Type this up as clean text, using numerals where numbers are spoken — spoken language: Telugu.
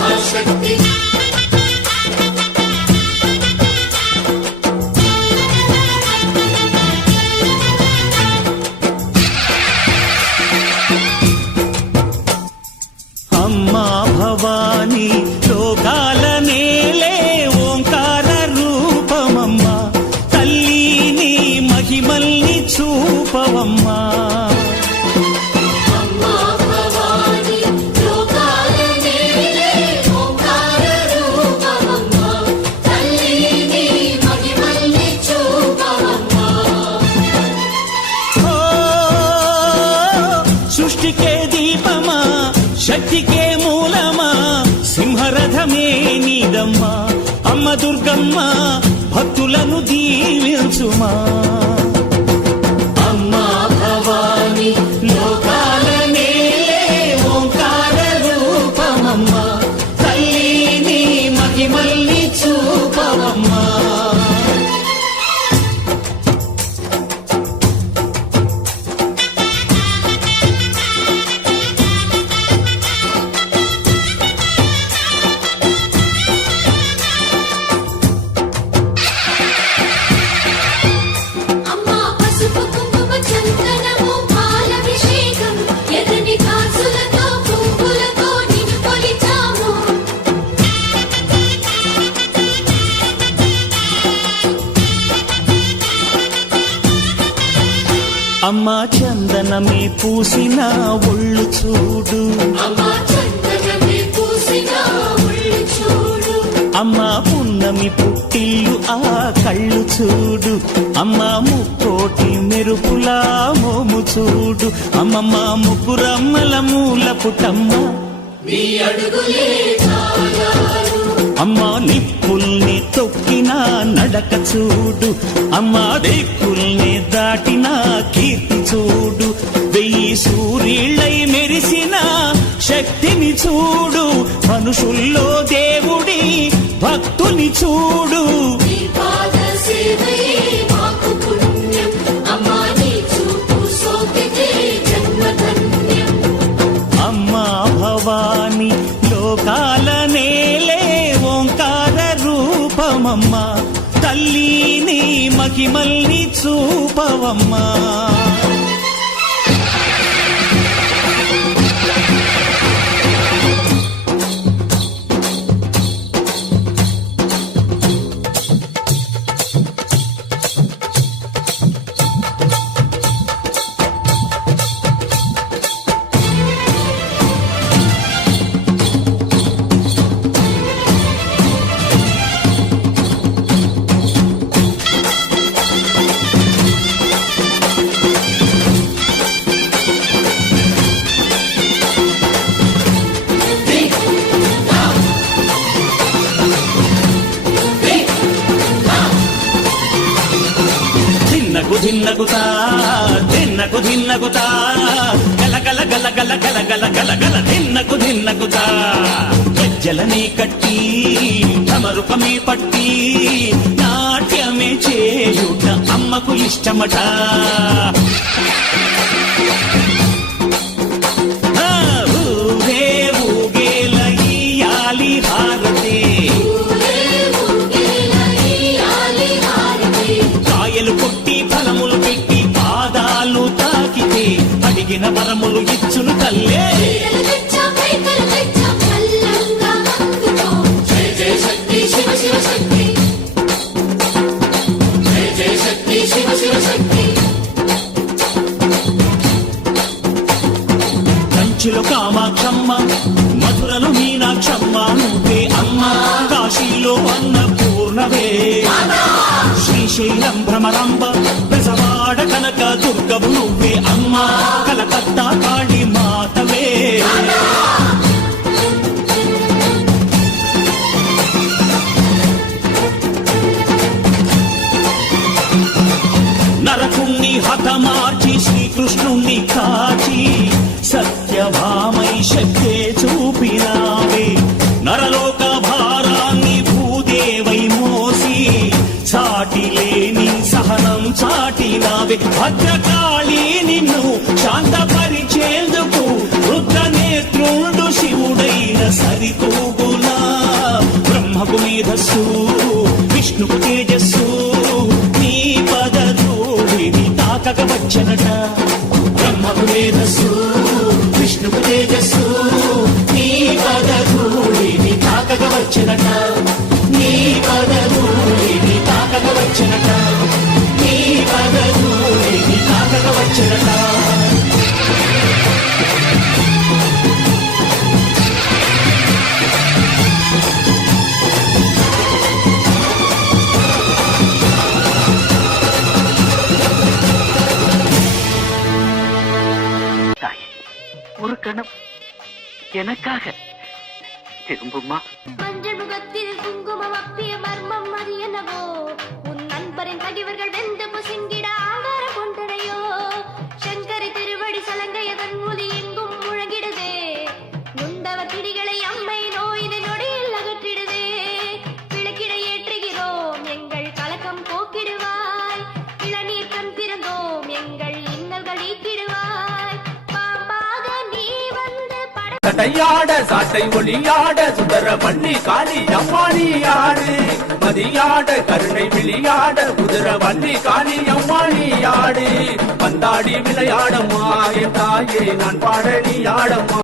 మహాశక్తి అమ్మా భవాని లోకాల నేలే ఓంకార రూపమమ్మా తల్లిని మహిమల్ని చూపవమ్మా సృష్టికే దీపమా శక్తికే మూలమా సింహరథమే నీదమ్మా అమ్మ దుర్గమ్మ భక్తులను దీవించుమా అమ్మా భవాని లోకాల నేలే ఓంకార రూపమమ్మా తల్లిని మహిమల్ని చూపవమ్మా అమ్మా చందనమే పూసిన ఒళ్ళు చూడు అమ్మా పున్నమి పుట్టిల్లు ఆ కళ్ళు చూడు అమ్మా ముక్కోటి మెరుపులా మోము చూడు అమ్మమ్మ ముగ్గురమ్మల మూల పుటమ్మ అమ్మా నిప్పుల్ని తొక్కిన నడక చూడు అమ్మా దిక్కుల్ని దాటిన కీర్తి చూడు 1000 సూర్యుళ్ళై మెరిసిన శక్తిని చూడు మనుషుల్లో దేవుడి భక్తుని చూడు అమ్మా భవాని లోకాల నేలే ఓంకార రూపమమ్మా తల్లిని మహిమల్ని చూపవమ్మా ధిన్నగుతా ధిన్నకు ధిన్నగుతా గల గల గల గల గల గల గల గల ధిన్నగుతా గజ్జలనే కట్టి తమరుపమే పట్టి నాట్యమే చేయుట అమ్మకు ఇష్టమట ఊగే ఊగేల ఇయ్యాలి హారతి కాయలు కొట్టి ఫలములు పెట్టి పాదాలు తాకితే అడిగిన వరములు ఇచ్చును తల్లే కంచిలో కామాక్షమ్మ మధురలో మీనాక్షమ్మ నువ్వే అమ్మ కాశీలో అన్నపూర్ణవే శ్రీశైలం భ్రమరాంబ బెజవాడ కనక దుర్గవు నువ్వే అమ్మ కలకత్తా కాళీ మాతవే నరకుణ్ణి హతమార్చి శ్రీకృష్ణుణ్ణి కాచి సత్యభామై శక్తే చూపినావే నరలోక భారాన్ని భూదేవై మోసి సాటి లేని సహనం చాటినావే భద్రకాళి నిన్ను శాంతపరిచేందుకు రుద్ర నేత్రుండు శివుడైన సరితూగు கணம் எனக்காக திரும்புமா? மஞ்சள் முகத்தில் குங்குமம் அப்பிய மர்மம் அது என்னவோ, உன் நண்பரின் தகிவர்கள் வெந்து புசிங்கிட ஆகாரம் கொண்டனையோ, சங்கரி திருவடி சலங்கையதன் ஒலி எங்கும் முழங்கிடுதே, நுண்டவ பிடிகளை அம்மை நோயினை நொடியில் அகற்றிடுதே, விளக்கிட ஏற்றுகிறோம் எங்கள் கலக்கம் போக்கிடுவாய், இளநீர் கண் திறந்தோம் எங்கள் இன்னல்கள் ஈக்கிடுவாய், பாம்பாக நீ வந்து பட சட்டையாட சாட்டை ஒளியாட சுடர வள்ளி காளி அம்மானி ஆடு மதியாட கருணை விளையாட குதிர வள்ளி காளி அம்மானி ஆடு வந்தாடி விளையாடம்மா என் தாயே நான் பாட நீ ஆடம்மா.